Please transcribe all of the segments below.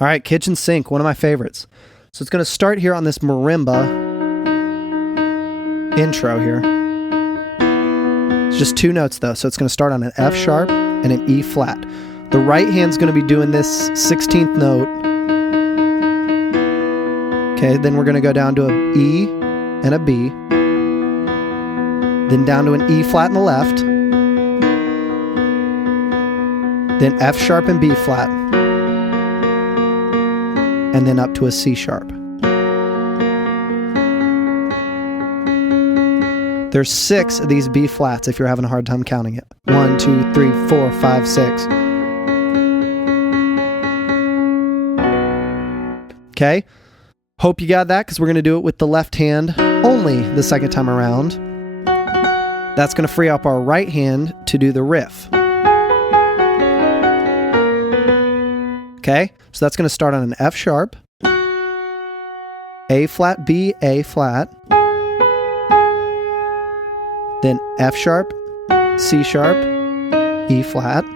All right, kitchen sink, one of my favorites. So it's going to start here on this marimba intro here. It's just 2 notes though, so it's going to start on an F sharp and an E flat. The right hand's going to be doing this 16th note. Okay, then we're going to go down to an E and a B. Then down to an E flat in the left. Then F sharp and B flat. And then up to a C sharp. There's 6 of these B flats if you're having a hard time counting it. 1, 2, 3, 4, 5, 6. Okay, hope you got that, because we're going to do it with the left hand only the second time around. That's going to free up our right hand to do the riff. Okay, so that's going to start on an F sharp, A flat, B, A flat, then F sharp, C sharp, E flat,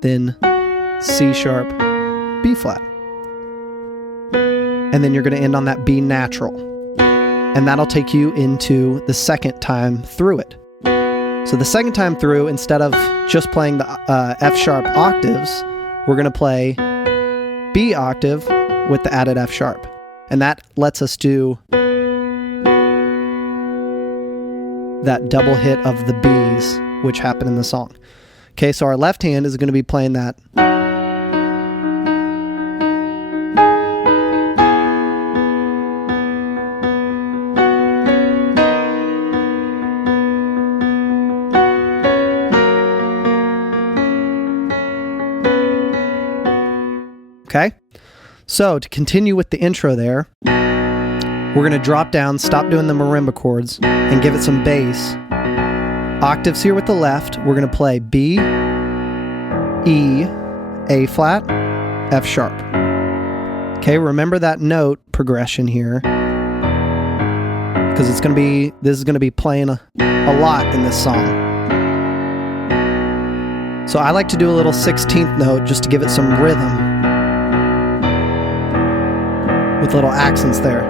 then C sharp, B flat. And then you're going to end on that B natural. And that'll take you into the second time through it. So the second time through, instead of just playing the F sharp octaves, we're going to play B octave with the added F sharp. And that lets us do that double hit of the Bs, which happen in the song. Okay, so our left hand is going to be playing that. Okay, so to continue with the intro there, we're going to drop down, stop doing the marimba chords, and give it some bass. Octaves here with the left, we're going to play B, E, A flat, F sharp. Okay, remember that note progression here, because this is going to be playing a lot in this song. So I like to do a little 16th note just to give it some rhythm, with little accents there.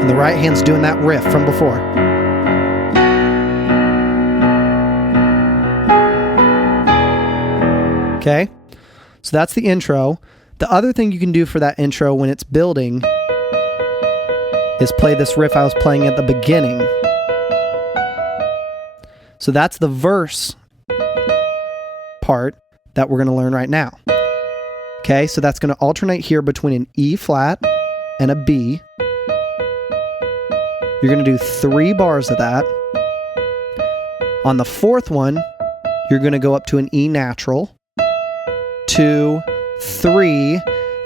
And the right hand's doing that riff from before. Okay, so that's the intro. The other thing you can do for that intro when it's building is play this riff I was playing at the beginning. So that's the verse part that we're going to learn right now. Okay, so that's going to alternate here between an E flat and a B. You're going to do 3 bars of that. On the 4th one, you're going to go up to an E natural, 2, 3,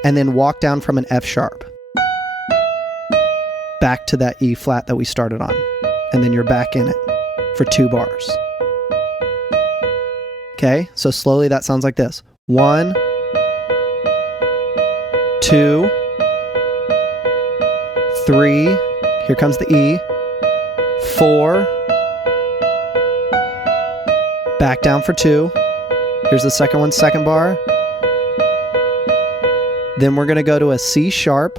and then walk down from an F sharp back to that E flat that we started on. And then you're back in it for 2 bars. Okay, so slowly that sounds like this. 1, 2, 3, here comes the E, 4, back down for 2, here's the second one, second bar, then we're going to go to a C sharp,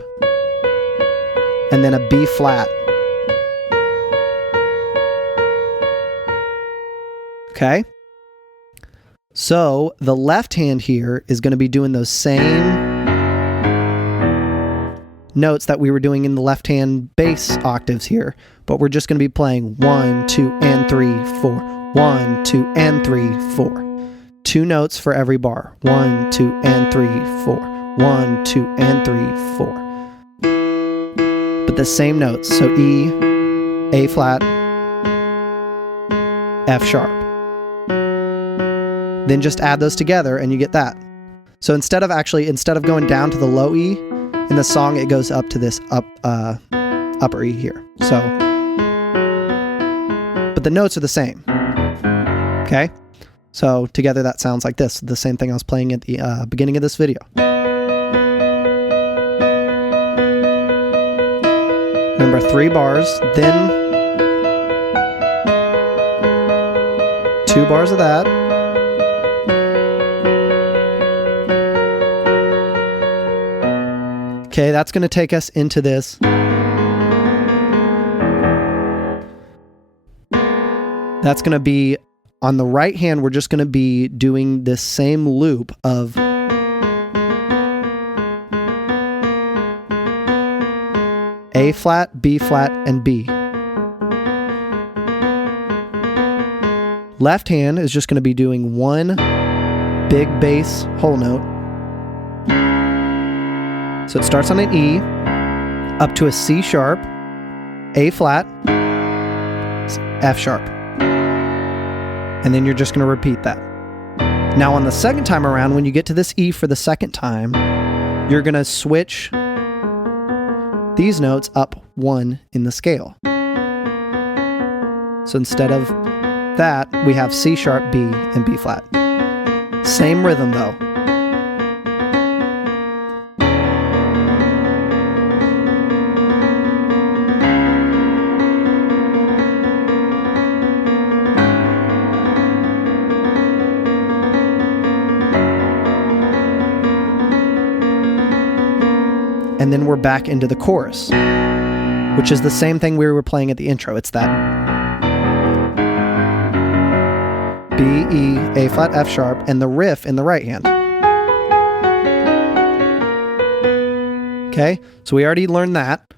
and then a B flat. Okay? So the left hand here is going to be doing those same notes that we were doing in the left hand bass octaves here, but we're just going to be playing 1, 2, and 3, 4. 1, 2, and 3, 4. 2 notes for every bar. 1, 2, and 3, 4. 1, 2, and 3, 4. But the same notes. So E, A flat, F sharp. Then just add those together and you get that. So instead of going down to the low E in the song, it goes up to this upper E here. So, but the notes are the same. Okay? So together that sounds like this, the same thing I was playing at the beginning of this video. Remember, 3 bars, then 2 bars of that. Okay, that's going to take us into this. That's going to be, on the right hand, we're just going to be doing this same loop of A flat, B flat, and B. Left hand is just going to be doing one big bass whole note. So it starts on an E, up to a C sharp, A flat, F sharp. And then you're just going to repeat that. Now on the second time around, when you get to this E for the second time, you're going to switch these notes up 1 in the scale. So instead of that, we have C sharp, B, and B flat. Same rhythm though. And then we're back into the chorus, which is the same thing we were playing at the intro. It's that B, E, A flat, F sharp, and the riff in the right hand. Okay, so we already learned that.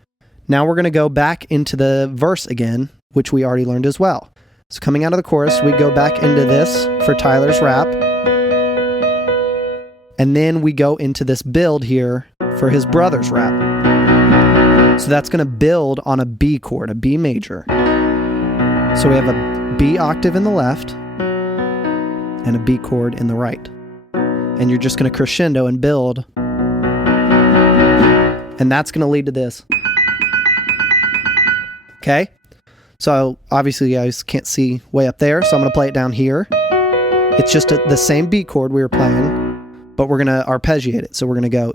Now we're going to go back into the verse again, which we already learned as well. So coming out of the chorus, we go back into this for Tyler's rap. And then we go into this build here for his brother's rap. So that's going to build on a B chord, a B major. So we have a B octave in the left and a B chord in the right. And you're just going to crescendo and build. And that's going to lead to this. Okay? So obviously you guys can't see way up there, so I'm going to play it down here. It's just the same B chord we were playing, but we're going to arpeggiate it. So we're going to go,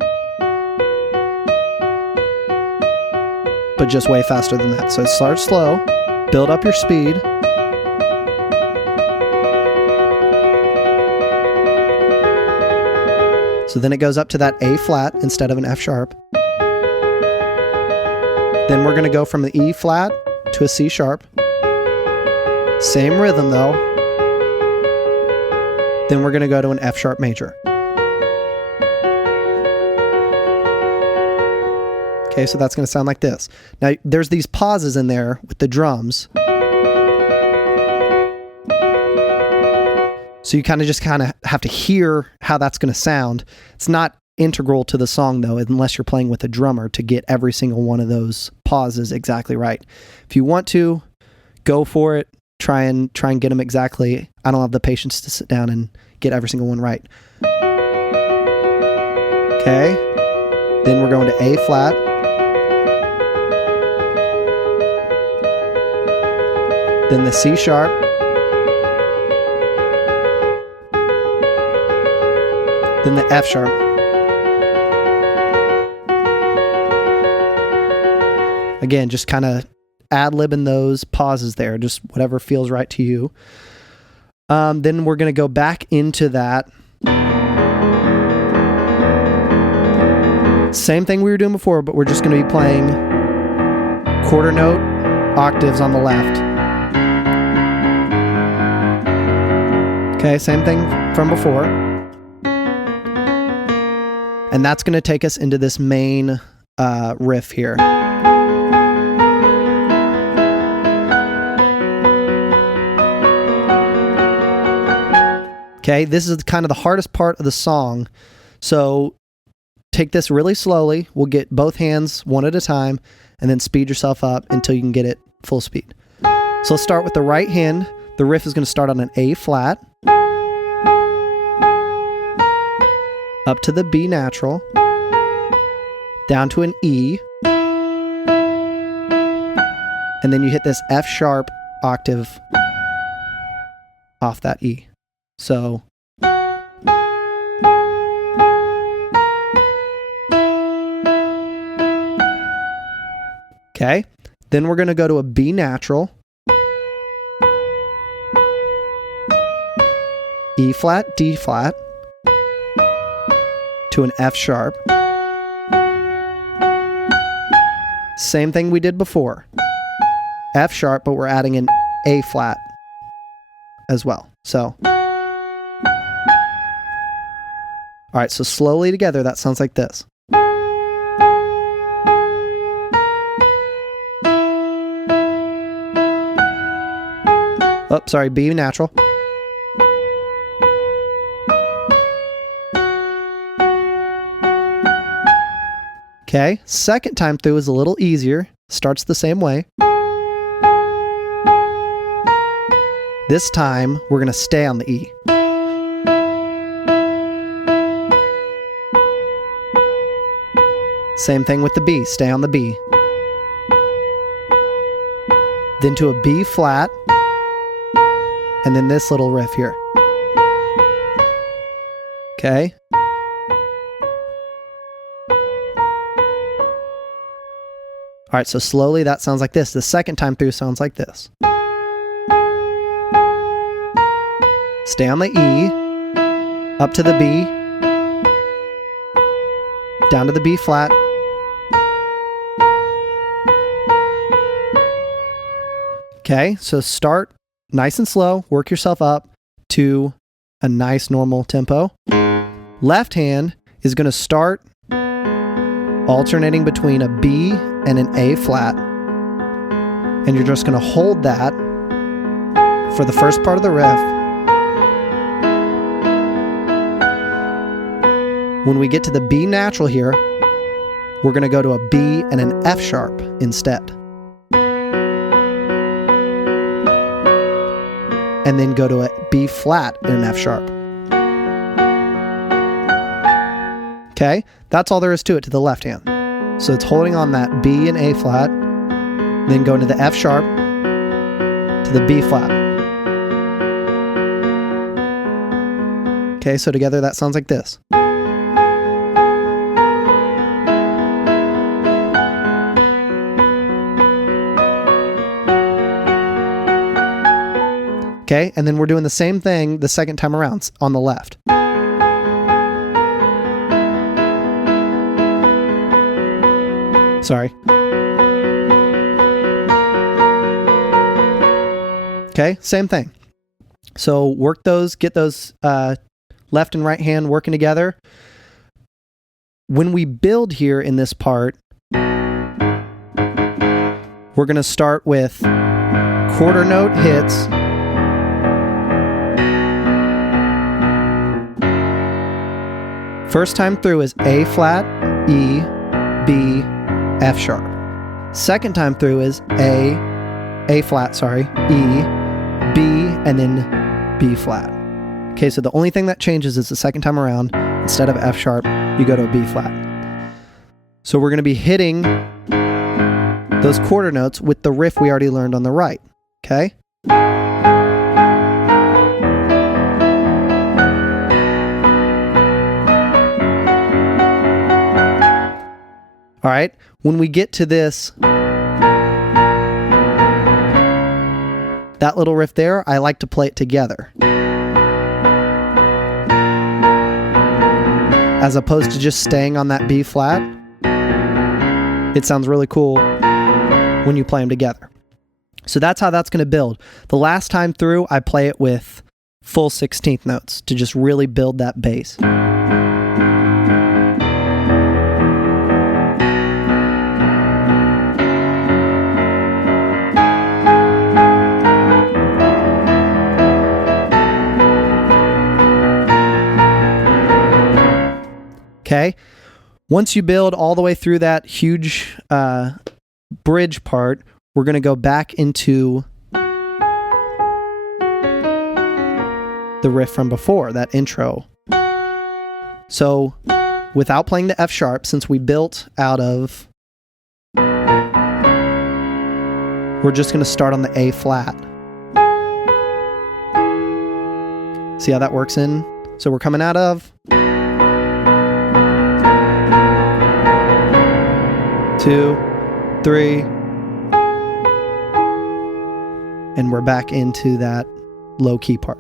but just way faster than that. So start slow, build up your speed. So then it goes up to that A flat instead of an F sharp. Then we're going to go from the E flat to a C sharp. Same rhythm though. Then we're going to go to an F sharp major. Okay, so that's going to sound like this. Now, there's these pauses in there with the drums. So you kind of have to hear how that's going to sound. It's not integral to the song, though, unless you're playing with a drummer to get every single one of those pauses exactly right. If you want to, go for it. Try and get them exactly. I don't have the patience to sit down and get every single one right. Okay. Then we're going to A flat. Then the C sharp. Then the F sharp. Again, just kind of ad-libbing those pauses there, just whatever feels right to you. Then we're going to go back into that. Same thing we were doing before, but we're just going to be playing quarter note octaves on the left. Okay, same thing from before. And that's going to take us into this main riff here. Okay, this is kind of the hardest part of the song. So take this really slowly. We'll get both hands one at a time and then speed yourself up until you can get it full speed. So let's start with the right hand. The riff is going to start on an A flat, up to the B natural, down to an E, and then you hit this F sharp octave off that E. So okay, then we're going to go to a B natural, E flat, D flat, to an F sharp. Same thing we did before. F sharp, but we're adding an A flat as well. So, all right, so slowly together, that sounds like this. Oh, sorry, B natural. Okay, second time through is a little easier. Starts the same way. This time, we're going to stay on the E. Same thing with the B, stay on the B. Then to a B flat, and then this little riff here. Okay. All right, so slowly that sounds like this. The second time through sounds like this. Stay on the E, up to the B, down to the B flat, okay, so start nice and slow, work yourself up to a nice normal tempo. Left hand is going to start alternating between a B and an A flat, and you're just going to hold that for the first part of the riff. When we get to the B natural here, we're going to go to a B and an F sharp instead. And then go to a B flat and an F sharp. Okay, that's all there is to it to the left hand. So it's holding on that B and A flat, then going to the F sharp, to the B flat. Okay, so together that sounds like this. Okay, and then we're doing the same thing the second time around on the left. Sorry. Okay, same thing. So work those, get those left and right hand working together. When we build here in this part, we're going to start with quarter note hits. First time through is A flat, E, B, F sharp. Second time through is A flat, sorry, E, B, and then B flat. Okay, so the only thing that changes is the second time around, instead of F sharp, you go to a B flat. So we're going to be hitting those quarter notes with the riff we already learned on the right. Okay? All right, when we get to this, that little riff there, I like to play it together. As opposed to just staying on that B flat. It sounds really cool when you play them together. So that's how that's going to build. The last time through, I play it with full 16th notes to just really build that bass. Okay, once you build all the way through that huge bridge part, we're going to go back into the riff from before, that intro. So without playing the F sharp, since we built out of, we're just going to start on the A flat. See how that works in? So we're coming out of 2, 3, and we're back into that low key part.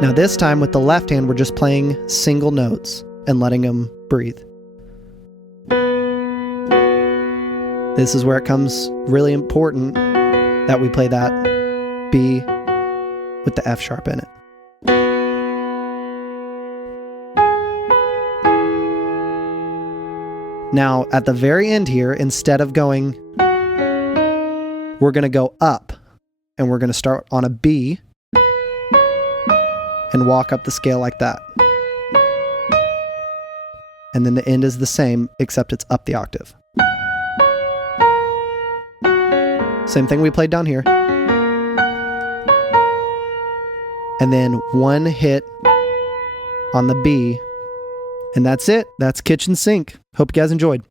Now this time with the left hand, we're just playing single notes and letting them breathe. This is where it comes really important that we play that B with the F sharp in it. Now, at the very end here, instead of going, we're going to go up, and we're going to start on a B and walk up the scale like that. And then the end is the same, except it's up the octave. Same thing we played down here. And then one hit on the B. And that's it. That's kitchen sink. Hope you guys enjoyed.